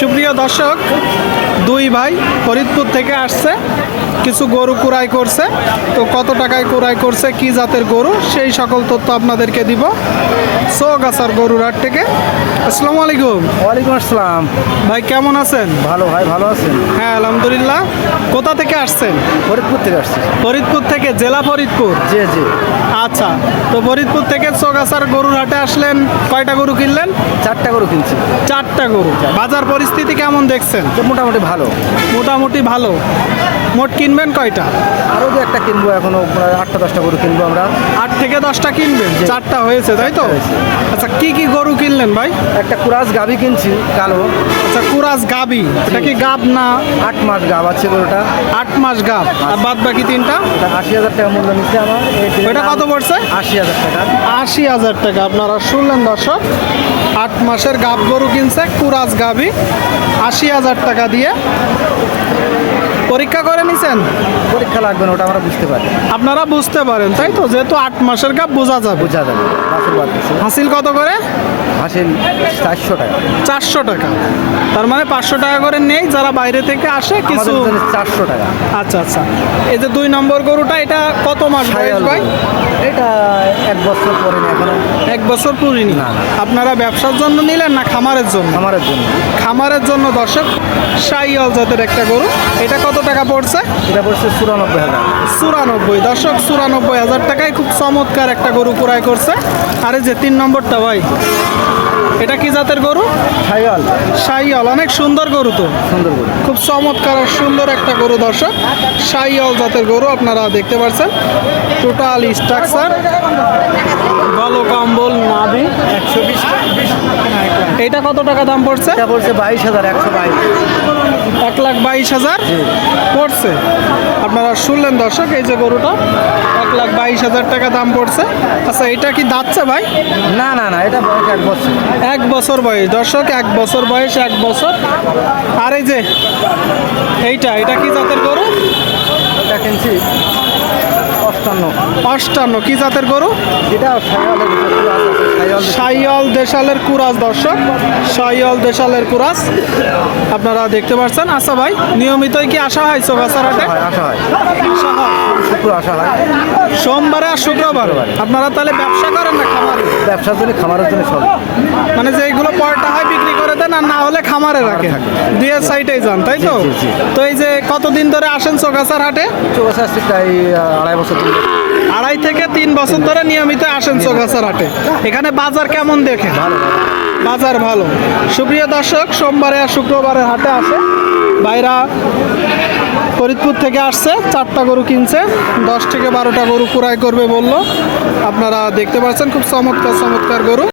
সুপ্রিয় দর্শক, দুই ভাই ফরিদপুর থেকে আসছে, কিছু গরু কুড়াই করছে। তো কত টাকায় কুড়াই করছে, কি জাতের গরু, সেই সকল তথ্য আপনাদেরকে দিব চৌগাছার গরুর হাট থেকে। আসসালামু আলাইকুম। ওয়ালাইকুম আসসালাম। ভাই কেমন আছেন? ভালো ভাই, ভালো আছেন? হ্যাঁ আলহামদুলিল্লাহ। কোথা থেকে আসছেন? ফরিদপুর থেকে আসছি। ফরিদপুর থেকে, জেলা ফরিদপুর? জি জি। আচ্ছা, তো ফরিদপুর থেকে চৌগাছার গরুর হাটে আসলেন, কয়টা গরু কিনলেন? 4টা গরু কিনছি। 4টা গরু। বাজার পরিস্থিতি কেমন দেখছেন? তো মোটামুটি ভালো। মোটামুটি ভালো। মোট কিনবেন কয়টা? আরও যে একটা কিনবো, এখনো 8টা 10টা গরু কিনবো আমরা। 8 থেকে 10টা কিনবেন? 4টা হয়েছে তাই তো? হয়েছে। আচ্ছা, কি কি গরু কিনলেন ভাই? একটা কুরাস গাভি কিনছি, কালো। আচ্ছা, কুরাস গাবি, এটা কি গাব না? 8 মাস গাভ আছে গরুটা। 8 মাস গাব। আর বাদ বাকি 3টা? এটা 80,000 টাকা মূল্য নিচ্ছে আমার। ওইটা কত পড়ছে? 80,000 টাকা। 80,000 টাকা। আপনারা শুনলেন দর্শক, 8 মাসের গাব গরু কিনছে কুরাস গাবি 80,000 টাকা দিয়ে। পরীক্ষা করে নিছেন? পরীক্ষা লাগবে না, ওটা আমরা বুঝতে পারি। আপনারা বুঝতে পারেন তাই তো, যেহেতু 8 মাসের গাব বোঝা যাবে। বোঝা যাবে। বাসের বাদ দিচ্ছে। হাসিল কত করে? হাসিল 400 টাকা। 400 টাকা। তার মানে 500 টাকা করে নেই যারা বাইরে থেকে আসে কিছু। আমাদের জন্য 400 টাকা। আচ্ছা আচ্ছা। এই যে 2 নম্বর গরুটা, এটা কত মাস বয়স ভাই? এটা 1 বছর পরে না এখনো। 1 বছর পুরিনি। না। আপনারা ব্যবসার জন্য নিলেন না খামারের জন্য? খামারের জন্য। খামারের জন্য দর্শক, শাহিওয়াল জাতের একটা গরু। এটা কত টাকা পড়ছে? এটা পড়ছে 94,000। 94 দর্শক, 94,000 টাকায় খুব চমৎকার একটা গরু ক্রয় করছে। আর এই যে 3 নম্বরটা ভাই, এটা কি জাতের গরু? শাহিওয়াল। শাহিওয়াল, অনেক সুন্দর গরু তো, সুন্দর গরু। খুব চমৎকার আর সুন্দর একটা গরু দর্শক, শাহিওয়াল জাতের গরু। আপনারা দেখতে পাচ্ছেন টোটাল স্ট্রাকচার, গলো কম্বল, নাভি। 120। এটা কত টাকা দাম পড়ছে? এটা পড়ছে 22,000, 122। 1,22,000 পড়ছে। আপনারা শুনলেন দর্শক, এই যে গরুটা 1,22,000 টাকা দাম পড়ছে। আচ্ছা, এটা কি দাঁতছে ভাই? না না না, এটা বয়স 1 বছর। 1 বছর বয়স দর্শক, 1 বছর বয়স, 1 বছর। আর এই যে এটা কি জাতের গরু? এটা কিনছি 58। 58 কি জাতের গরু? এটা শাহিওয়ালের ভিতরে আছে, শাহিওয়াল। শাহিওয়াল দেশালের কুরাস দর্শক, শাহিওয়াল দেশালের কুরাস আপনারা দেখতে পাচ্ছেন। আচ্ছা ভাই, নিয়মিতই কি আসা হয় চৌগাছার হাটে? আসা হয়। আসা হয় শুক্র আসা হয়। সোমবারে আর শুক্রবার। আপনারা তাহলে ব্যবসা করেন না খামারে? ব্যবসার জন্য, খামারের জন্য সব। মানে যে এইগুলো পরটা হয় বিক্রি করে দেন, আর না হলে খামারে রাখেন, দিয়ে সাইডেই যান তাই তো? জি, জি। তো এই যে কতদিন ধরে আসেন চৌগাছার হাটে? চৌগাছা আসছে প্রায় 2.5 বছর ধরে। 2.5 থেকে 3 বছর ধরে নিয়মিত আসেন চৌগাছার হাটে। এখানে বাজার কেমন দেখেন? ভালো। বাজার ভালো। সুপ্রিয় দর্শক, সোমবারে আর শুক্রবারের হাটে আসে ভাইরা। ফরিদপুর থেকে আসছে, 4টা গরু কিনছে, 10 থেকে 12টা গরু কুড়াই করবে বললো। আপনারা দেখতে পাচ্ছেন খুব চমৎকার চমৎকার গরু।